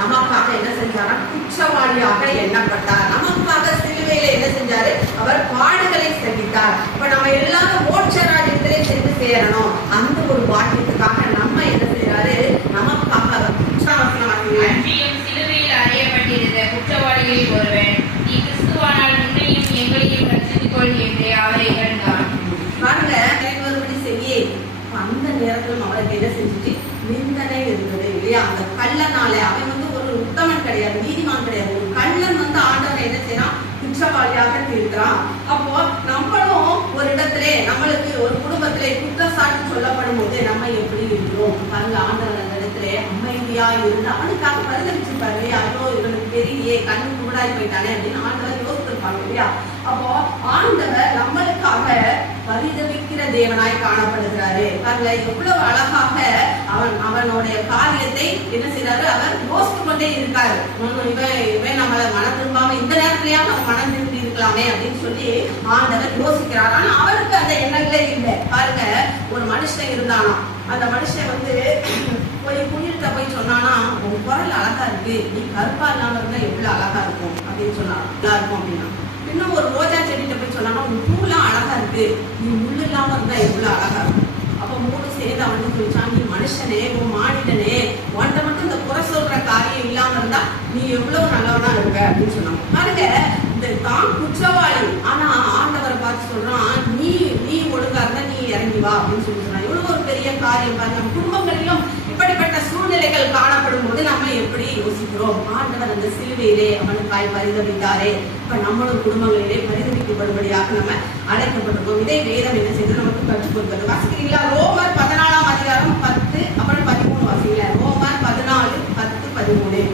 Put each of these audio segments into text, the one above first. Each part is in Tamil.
நமக்காக என்ன செஞ்சாரா? குற்றவாளியாக எண்ணப்பட்டார். நமக்காக சிலுவையில என்ன செஞ்சாரு? அவர் பாடுகளை சகித்தார். இப்ப நம்ம எல்லாரும் மோட்ச ராஜ்யத்திலே சென்று சேரணும். அந்த ஒரு வாக்கியத்துக்காக நம்ம என்ன செய்யறாரு? நமக்காக அவர் சிலுவையில் அறையப்பட்டிருந்த குற்றவாளிகளில் ஒருவன், நீ கிறிஸ்துவானால் உன்னையும் எங்களையும் ரட்சித்துக் கொள் என்று அவரை இகழ்ந்தான். பாருங்க, வரும்படி செய்ய அந்த நேரத்தில் அவருக்கு என்ன செஞ்சுட்டு நிந்தனை இருந்தது இல்லையா? அந்த கள்ளனாலே அவன் ஒரு உத்தமன் கிடையாது, நீதிமான் கிடையாது. ஒரு கள்ளன் ஆண்டவரை என்ன செய்யறான்? குற்றவாளியாக தீர்க்கிறான். அப்போ நம்மளும் ஒரு இடத்திலே, நம்மளுக்கு ஒரு குடும்பத்திலே குற்றச்சாட்டு சொல்லப்படும் போது நம்ம எப்படி இருக்கிறோம் பாருங்க. ஆண்டவர் அந்த இடத்துல அமைதியா இருந்து அவனுக்காக பரிதவிச்சிருப்பாரு இல்லையா? ஐயோ இவனுக்கு தெரியலையே, கண்ணு கூடாய் போயிட்டானே அப்படின்னு ஆண்டவர் யோசித்திருப்பாங்க இல்லையா? அப்போ ஆண்டவர் நம்மளுக்காக பரிதவிக்கிற தேவனாய் காணப்படுகிறாரு. பாருங்க எவ்வளவு அழகாக அவனுடைய காரியத்தை என்ன செய்யறாரு? அவர் யோசித்து கொண்டே இருக்காரு. இவன் நம்மள மனம் திரும்பாம இந்த நேரத்திலேயா நம்ம மனம் திரும்பி இருக்கலாமே அப்படின்னு சொல்லி ஆண்டவர் யோசிக்கிறார். ஆனா அவருக்கு அந்த எண்ணங்களே இல்லை. பாருங்க, ஒரு மனுஷன் இருந்தானா, அந்த மனுஷன் போய் குயில்கிட்ட போய் சொன்னானா, உன் குரல் அழகா இருக்கு, நீ கருப்பா இல்லாம இருந்தா எவ்வளவு அழகா இருக்கும் அப்படின்னு சொன்னா, நல்லா இருக்கும் அப்படின்னா. இன்னும் ஒரு ரோஜா செடிகிட்ட போய் சொன்னானா, உன் பூலாம் அழகா இருக்கு, நீ முள்ளு இல்லாம இருந்தா எவ்வளவு அழகா இருக்கும். அப்ப மூணு சேர்ந்து அவனுக்கு சொல்லிச்சான், நீ மனுஷனே, உன் மாநிலனே, உன்கிட்ட மட்டும் இந்த குறை சொல்ற காரியம் இல்லாம இருந்தா நீ எவ்வளவு நல்லவனா இருக்க அப்படின்னு சொன்னாங்க. பாருங்க, இந்த தான் குற்றவாளி, ஆனா ஆண்டவரை பார்த்து சொல்றான், நீ ஒழுங்கா இருந்தா நீ இறங்கி வா அப்படின்னு சொல்லி சொன்னான். இவ்வளவு ஒரு பெரிய காரியம் பாருங்க. நம்ம குடும்பங்களிலும் இப்படிப்பட்ட சூழ்நிலைகள் காணப்படும் போது நம்ம எப்படி யோசிக்கிறோம்? ஆண்டவர் அந்த சிலுவையிலே அவனுக்காய் பரிதவித்தாரே. இப்ப நம்மளும் குடும்பங்களிலே பரிதவிக்கப்படும்படியாக நம்ம அழைக்கப்பட்டிருக்கோம். இதே வேதம் என்ன செய்து நமக்கு கற்றுக் கொடுக்கிறது. வாசிக்கிறீங்களா? ரோமர் 14 அதிகாரம் 10 அப்புறம் 13 வாசிங்களா? ரோமர் 14 10 13.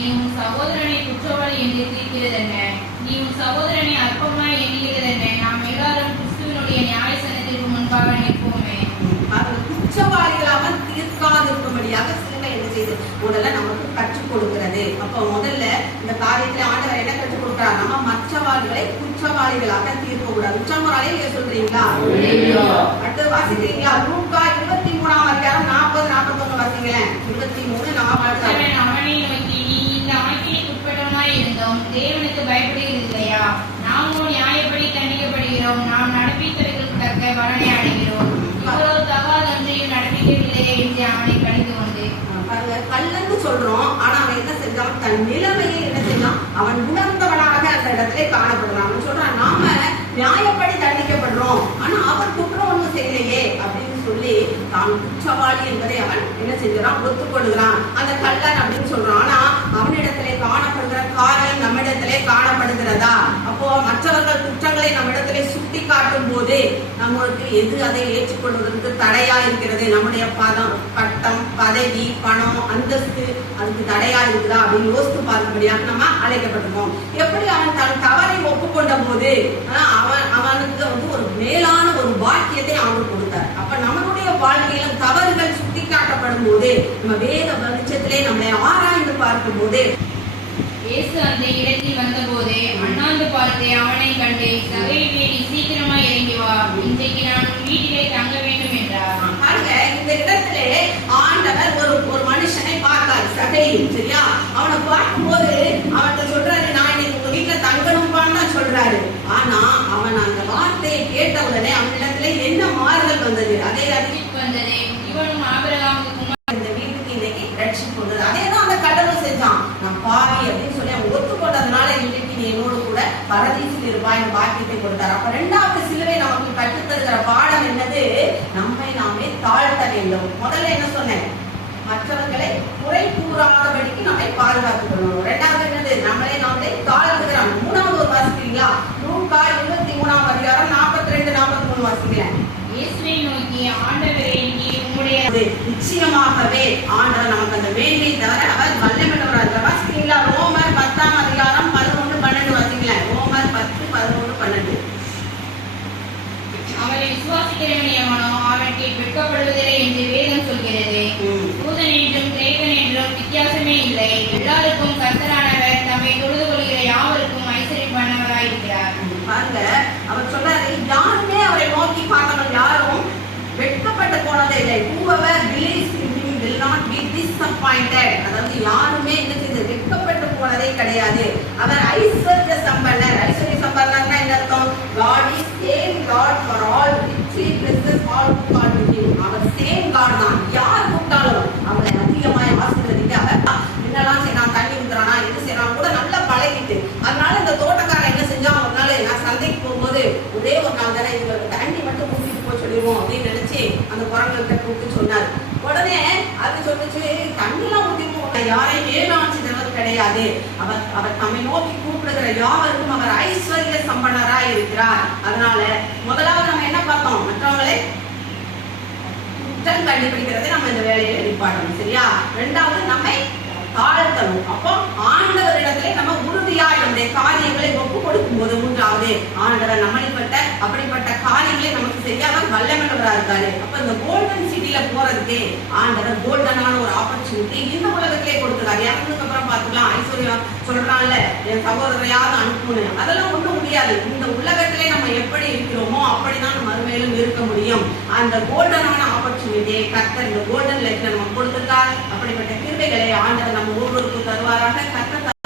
நீ உன் சகோதரனை குற்றவாளி என்று தீர்க்கிறது என்ன? நீ உன் சகோதரனை அற்பமாய் எண்ணுகிறது என்ன? நாம் எல்லாரும் கிறிஸ்துவினுடைய நியாயசனத்திற்கு முன்பாக நிற்போமே. குற்றவாளிகளாக தீர்க்காதிருக்கும்படியாக சிலுவை என்ன செய்து முதல்ல நமக்கு கற்றுக் கொடுக்கிறது. அப்போ முதல்ல இந்த காரியத்துல ஆண்டவர் என்ன கற்றுக் கொடுக்கிறார்? நம்ம மற்றவாளிகளை குற்றவாளிகளாக தீர்க்க கூடாது. குற்றவாளியை நீங்க சொல்றீங்களா? அடுத்து வாசிக்கிறீங்களா? லூக்கா 23 அதிகாரம் 40 41 வாசிங்களேன். 23 40. அவனை நோக்கி, நீ இந்த ஆக்கினைக்கு உட்பட்டவனாய் இருந்தோம் தேவனுக்கு பயப்படுகிறது இல்லையா? நாமோ நியாயப்படி தண்டிக்கப்படுகிறோம். நாம் நடப்பித்தவர்களுக்கு தக்க பலனை அடைகிறோம். இவ்வளவு தகாதொன்றையும் நடப்பிக்கவில்லையே என்று அவனை கடிந்து கொண்டு. கல்லன்னு சொல்றோம், ஆனா அவன் என்ன செஞ்சான்? தன் நிலைமையை என்ன செஞ்சான்? அவன் உணர்ந்தவனாக அந்த இடத்துல காணப்படுறான். அவன் சொல்றான், நாம நியாயப்படி தண்டிக்கப்படுறோம், ஆனா அவர் குற்றம் ஒன்றும் செய்யலையே அப்படின்னு சொல்லி தான் குற்றவாளி என்பதை அவன் என்ன செஞ்சான்? ஒத்துக்கொள்கிறான். அந்த கல்லன் அப்படின்னு சொல்றான். ஆனா அவனிடத்திலே காணப்படுகிற காரியம் நம்மிடத்திலே காணப்படுகிறதா? அப்போ மற்றவர்கள் குற்றங்களை நம்மிடத்திலே சுட்டி காட்டும் போது நம்மளுக்கு எது அதை ஏற்றுக்கொள்வதற்கு தடையா இருக்கிறது? நம்முடைய பட்டம், பதவி, பணம், அந்தஸ்து அதுக்கு தடையா இருக்குதா அப்படின்னு யோசித்து பார்க்கும்படியாக நம்ம அழைக்கப்பட்டிருக்கோம். எப்படி அவன் தன் தவறை ஒப்புக்கொண்ட போது அவனுக்கு ஒரு மேலான ஒரு பாக்கியத்தை அவனுக்கு கொடுத்தார். அப்ப நம்மளுடைய வாழ்க்கையிலும் தவறுகள் சுட்டி காட்டப்படும் போது நம்ம வேத வெளிச்சத்திலே நம்மளை ஆராய்ந்து பார்க்கும் போது, இயேசு அந்த இடத்தில் வந்த போது அண்ணாந்து பார்த்து அவனை கண்டு, சகைவே, நீ சீக்கிரமா இறங்கி வா, இன்றைக்கு நான் வீட்டிலே தங்க வேண்டும் என்றார். பாருங்க, இந்த இடத்துல ஆண்டவர் ஒரு மனுஷனை பார்த்தார், சகையும். சரியா? அவனை பார்க்கும் போது அவன்கிட்ட சொல்றாரு, நான் இன்னைக்கு உங்க வீட்டுல தங்கணும்பான்னு தான் சொல்றாரு. ஆனா அவன் அந்த வார்த்தையை கேட்ட உடனே அவனிடத்துல என்ன மாறுதல் வந்தது? அதே ரட்சிப்பு வந்தது. இவனும் ஆபிரகாமுக்கு இந்த வீட்டுக்கு இன்னைக்கு ரட்சிப்பு வந்தது. அதேதான் அந்த கடவுள் செஞ்சான். நான் பாவி அப்படின்னு சொல்லி அவன் ஒத்துக்கொண்டதுனால இன்னைக்கு நீ என்னோடு கூட பரதீசில் இருப்பாய் பாக்கியத்தை கொடுத்தார். அப்ப 2வது சிலுவை நமக்கு கற்றுத்தருகிற பாடம் என்னது? நம்மை நாமே தாழ்த்த வேண்டும். முதல்ல என்ன சொன்னேன்? மற்றவர்களை குறை கூறாதபடிக்கு நம்மை பாதுகாத்துக் கொள்ளணும். 2வது என்னது? நம்மளே நாமளே தாழ்த்துகிறோம். 3வது ஒரு வாசிக்கிறீங்களா? லூக்கா 23 அதிகாரம் 42 43 வாசிக்கிறேன். இயேசுவை நோக்கி, ஆண்டவரே, நீர் உம்முடைய நிச்சயமாகவே ஆண்டவர் நமக்கு அந்த வேண்டியை தவிர அவர் வல்லமையுள்ளவராக. வாசிக்கிறீங்களா? ரோமர் 10 அதிகாரம் 11 12 வாசிங்களேன். ரோமர் 10 11 12. அவரை விசுவாசிக்கிறவன் எவனோ அவனுக்கு வெட்கப்படுவதில்லை என்று வேதம் சொல்கிறது. யூதன் என்றும் கிரேக்கன் என்றும் வித்தியாசமே இல்லை, எல்லாருக்கும் கர்த்தரானவர் தம்மை தொழுது கொள்கிற யாவருக்கும் ஐஸ்வர்யமானவராய் இருக்கிறார். பாருங்க, அவர் சொல்றாரு, யாருமே அவரை நோக்கி பார்த்தவன் யாரும் வெட்கப்பட்டு போனதே இல்லை. whoever டிசப்பாயிண்டட், அதாவது யாருமே என்ன செய்து வெட்கப்பட்டு போனதே கிடையாது. அவர் ஐஸ்வர்ய சம்பன்னர். ஐஸ்வர்ய சம்பன்னர்னா என்ன அர்த்தம்? God is same God for all, richly blesses all who call to him. அவர் சேம் காட் தான். யார் கூப்பிட்டாலும் அவரை அதிகமாய் ஆசீர்வதிக்க அவர் என்னெல்லாம் செய்யலாம், தண்ணி ஊத்துறானா, எது செய்யலாம் கூட நல்லா பழகிட்டு. அதனால இந்த தோட்டக்காரன் என்ன செஞ்சான், ஒரு நாள் நான் சந்தைக்கு போகும்போது ஒரே ஒரு நாள் தானே இவருக்கு தண்ணி மட்டும் ஊற்றிட்டு போய் சொல்லிடுவோம் அப்படின்னு நினைச்சு அந்த குரங்கள்கிட்ட கூப்பிட்டு சொன்னார். உடனே அது சொல்லிச்சு, தண்ணிலாம் ஊற்றிப்போம், யாரையும் ஏமாற்றுகிறவர் கிடையாது. அவர் நம்மை நோக்கி கூப்பிடுகிற யாவருக்கும் அவர் ஐஸ்வர்ய சம்பனராய் இருக்கிறார். அதனால முதலாவது நம்ம என்ன பார்த்தோம், மற்றவங்களை குற்றம் கண்டுபிடிக்கிறதை நம்ம இந்த வேலையில நிப்பாட்டணும், சரியா? இரண்டாவது நம்மை தாழ்த்தணும். அப்போ ஆண்டவரிடத்திலே நம்ம உறுதியாய் நம்முடைய காரியங்களை ஒப்பு கொடுக்கும் போது, மூன்றாவது ஆண்டவர் நம்மளிப்பட்ட அப்படிப்பட்ட காரியங்களை நமக்கு செய்யாமல் வல்லமையுள்ளவரா இருக்காரு. அப்ப இந்த கோல்டன் சிட்டில போறதுக்கு ஆண்டவர் கோல்டனான ஒரு ஆப்பர்ச்சுனிட்டி இந்த உலகத்திலே கொடுத்துருக்காரு. இறந்ததுக்கு அப்புறம் பார்த்துக்கலாம். ஐஸ்வர்யா சொல்றான்ல, என் சகோதரையாவது அனுப்புன்னு, அதெல்லாம் ஒண்ணும் முடியாது. இந்த உலகத்திலே நம்ம எப்படி இருக்கிறோமோ அப்படிதான் மறுமையிலும் இருக்க முடியும். அந்த கோல்டனான ஆப்பர்ச்சுனிட்டியை கர்த்தர் இந்த கோல்டன் லைஃப்ல நம்ம கொடுத்துருக்கார். அப்படிப்பட்ட கிருபைகளை ஆண்டவர் நம்ம ஒவ்வொருவருக்கும் தருவாராக. கர்த்தர்